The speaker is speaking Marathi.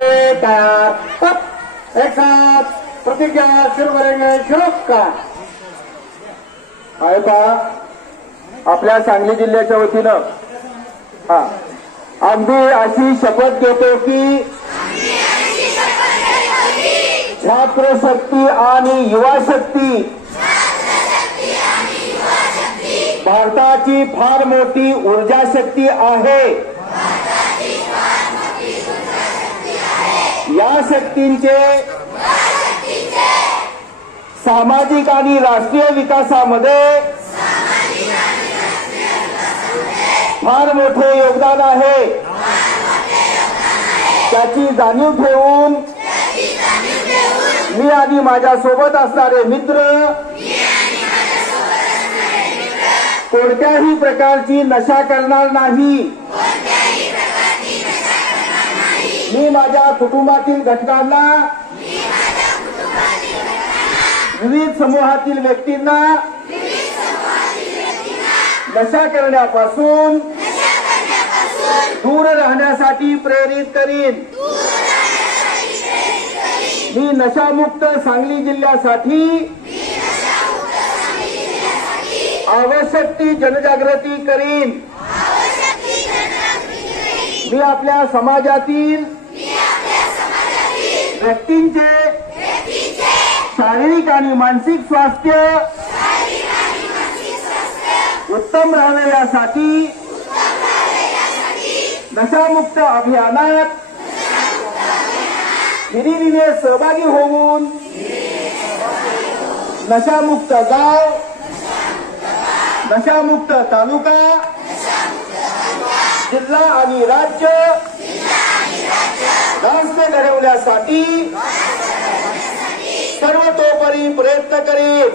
एक साथ प्रतिज्ञा शुरू करेंगे। शुरू का आहे पहा आपल्या सांगली जिल्ह्याच्या वतीनं आम्ही अशी शपथ घेतो की छात्र शक्ती आणि युवा शक्ती भारताची फार मोठी ऊर्जा शक्ती आहे। या शक्तींचे सामाजिक आणि राष्ट्रीय विकासामध्ये फार मोठे योगदान आहे। त्याची जाणीव ठेवून मी आणि माझ्या सोबत असणारे मित्र कोणत्याही प्रकारची नशा करणार नाही। मी माझ्या कुटुंबातील घटकांना विविध समूहातील व्यक्तींना नशा करण्यापासून दूर राहण्यासाठी प्रेरित करीन। मी नशामुक्त सांगली जिल्ह्यासाठी आवश्यक ती जनजागृती करीन। मी आपल्या समाजातील व्यक्तींचे शारीरिक आणि मानसिक स्वास्थ्य उत्तम राहावे यासाठी नशामुक्त अभियानात हिरिरीने सहभागी होऊन नशामुक्त गाव, नशामुक्त तालुका, जिल्हा आणि राज्य राष्ट्र घडवण्यासाठी सर्वतोपरी प्रयत्न करेल।